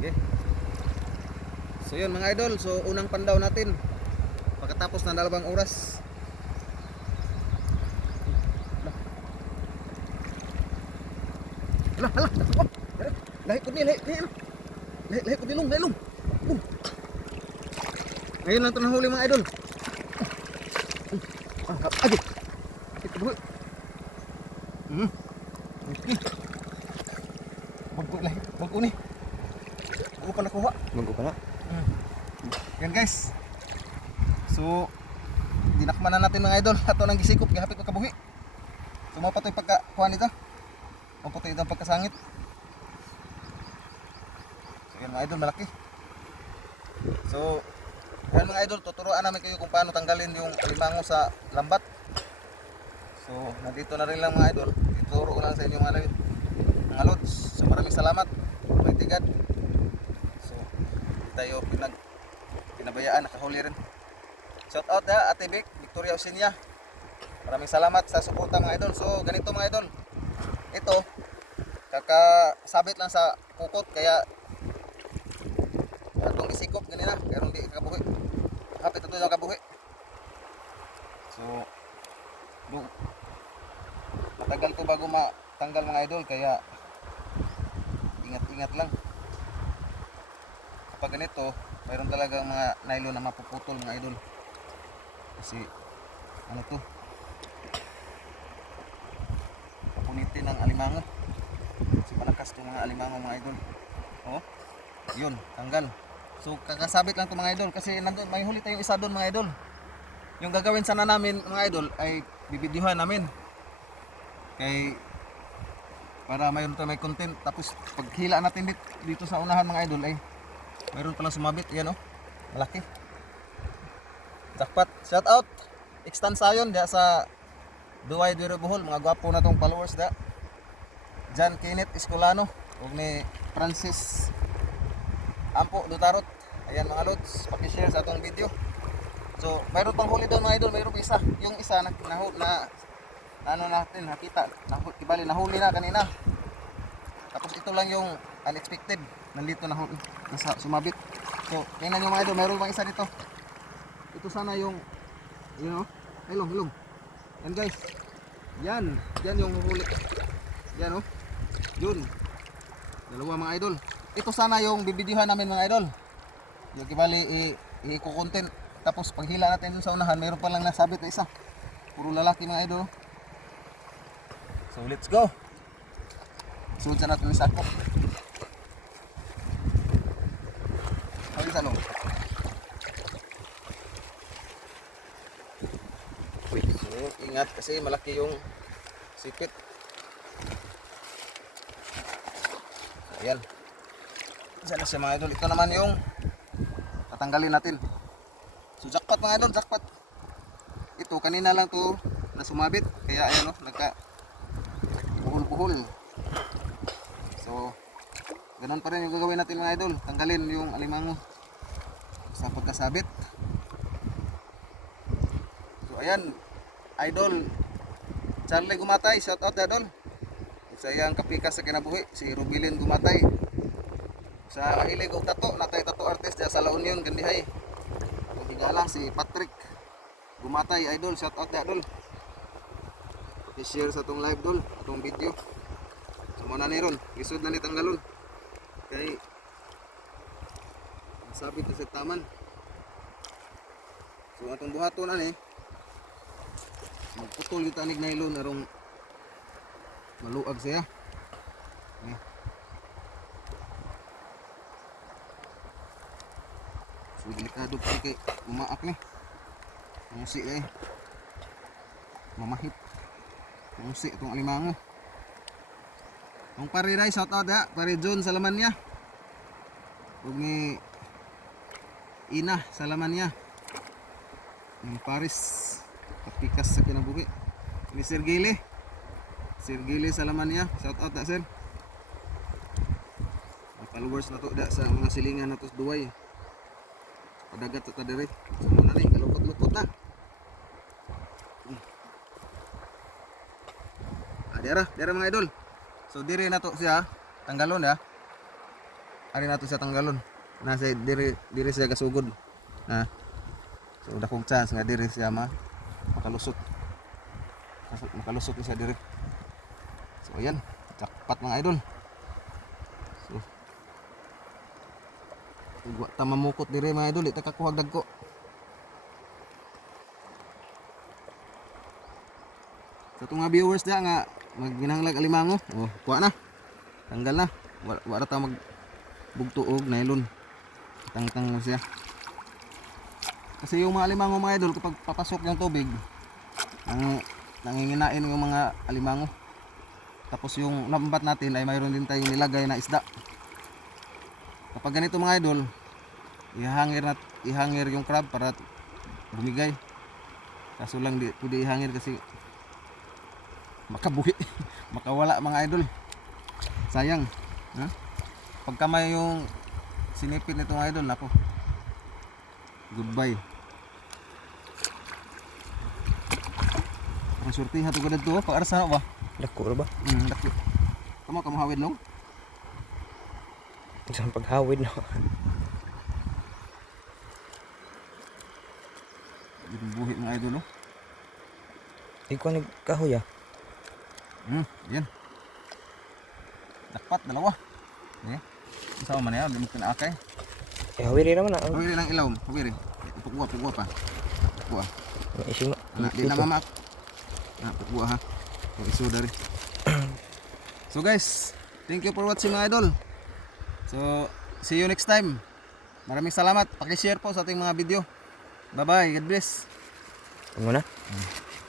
Okay. So yun mga idol, so unang pandaw natin pagkatapos ng 2 oras. Hala, hala, nasuko. Lahi ko ni, lahi ko ni long, lahi long. Ngayon lang ito nahuli mga idol. Agi. Ito buhay. Okay. Bago ni. Bago pa nakuha. Bago pa na. Yan guys. So, dinakman na natin mga idol. Ato nang gisikop, gihapit ko kabuhi. Tumapat yung pagkakuha nito. Maputi ito ang pagkasangit. So, yan mga idol, malaki. So, yan mga idol, tuturuan namin kayo kung paano tanggalin yung alimango sa lambat. So, nandito na rin lang mga idol. Ituturo ko lang sa inyo mga lods. So, maraming salamat. Mighty God. So, hindi tayo pinabayaan, nakahuli rin. Shout out na Ate Vic, Victoria Oceania. Maraming salamat sa suporta mga idol. So, ganito mga idol. Ito, kakasabit lang sa kukot, kaya atong isikop ganina, pero hindi kabuhi. Hapit ito yung kabuhi. So, matagal to bago matanggal mga idol, kaya ingat-ingat lang. Kapag ganito, mayroon talagang mga nylon na mapuputol mga idol. Kasi, ano to? Kapunitin ng alimango. Kasi malakas to mga alimango mga idol. Oh, yun, tanggal. So kakasabit lang to mga idol kasi nandun, may huli tayong isa doon mga idol. Yung gagawin sana namin mga idol ay bibidyohan namin. Kay para mayroon tayo may content, tapos paghila natin dito sa unahan mga idol ay mayroon palang sumabit, yan oh. Malaki. Jackpot. Shout out Extansayon diya sa Duay Duro Bohol, mga gwapo na tong followers da. John Kenneth Escolano ug ni Francis Ampo Dutarot. Ayan mga lods, paki-share sa atong video. So, mayroon pang huli doon mga idol, mayroon pa isa. Yung isa na ano natin nakita, ibali nahuli na kanina. Tapos ito lang yung unexpected. Nandito nahuli, nasa sumabit. So, tingnan niyo mga idol, mayroon pang isa dito. Ito sana yung ilong. Yan guys. Yan yung huli. Yan oh. Yun. Dalawa mga idol. Ito sana yung bibidyohan namin mga idol. Yung kibali i-content. Tapos paghila natin dun sa unahan, mayroon pa lang nasabit na isa. Puro lalaki mga idol. So let's go. Sunod sa natin yung sako. Ayun sa loob. So ingat kasi malaki yung sipit. Ayan. Sana siya mga idol. Ito naman yung tatanggalin natin. So jackpot mga idol, jackpot. Ito kanina lang to na sumabit. Kaya ayan o, buhol-buhol. So ganun pa rin yung gagawin natin mga idol. Tanggalin yung alimango sa pagkasabit. So ayan, idol Charlie Gumatay, shout out idol. Sa iyang kapikas sa kinabuhi, si Rubilin Gumatay. Sa hilig og tato, natay tato artist sa La Union, Gandihay. Ang higala si Patrick Gumatay, idol, shout out idol. I-share sa atong live dol, atong video. So muna ni ron, lisod na ni tanggalon. Kay sabit na sa taman. So atong buhaton ani, magputol yung tanig nylon arong maluag siya. So delikado pa kay umaak ni. Musi kay mamahit. Musi itong alimango. Ang pare ray shout out ha, pare John Salaman niya. Ug ni Ina Salaman niya. Yung Paris kapikas sa kinabuhi. Ni Sir Gile Salaman niya. Shout out na sir. Ang followers na to da sa mga silingan na to duway. Padagat ta dire. So muna ni kalupot-lupot na. Dira mga idol. So dire na to siya, tanggalon ya. ari nato siya tanggalon. Nasa diri siya gasugod. Ha. So dakong chance nga diri siya makalusot. Makalusot na siya diri. So ayan, jackpot mga idol. So igwa ta mamukot diri mga idol, ita kakuhag dagko. Sa itong mga viewers na nga magginahanglag alimango, oh, kuha na. Tanggal na. Wala ta magbugtuog nylon. Tangtang mo siya. Kasi yung mga alimango mga idol kapag papasok yung tubig, nanginginain yung mga alimango. Tapos yung lambat natin ay mayroon din tayong nilagay na isda. Kapag ganito mga idol, ihangir yung crab para bumigay. Kaso lang di pwede ihangir kasi makabuhi, makawala mga idol. Sayang. Ha? Pagka may yung sinipit nito mga idol, nako. Goodbye. Ang surti hato gud dito, pag arsa ba? Dako ra ba? Dako. Kamo kamahawid long? Isang paghawid no. Yung buhi mga idol, no? Ikaw nagkahoy ah. Yan. Dapat dalawa. Eh. Sama man yan, limit na akay. Hawiri naman ah. Hawiri lang ilaw, hawiri. Pagbuha pa. Pagbuha. Ising Di na mamak. Pagbuha ha. Pag-iso dari. So guys, thank you for watching mga idol. So, see you next time. Maraming salamat. Paki-share po sa ating mga video. Bye-bye. God bless. Muna.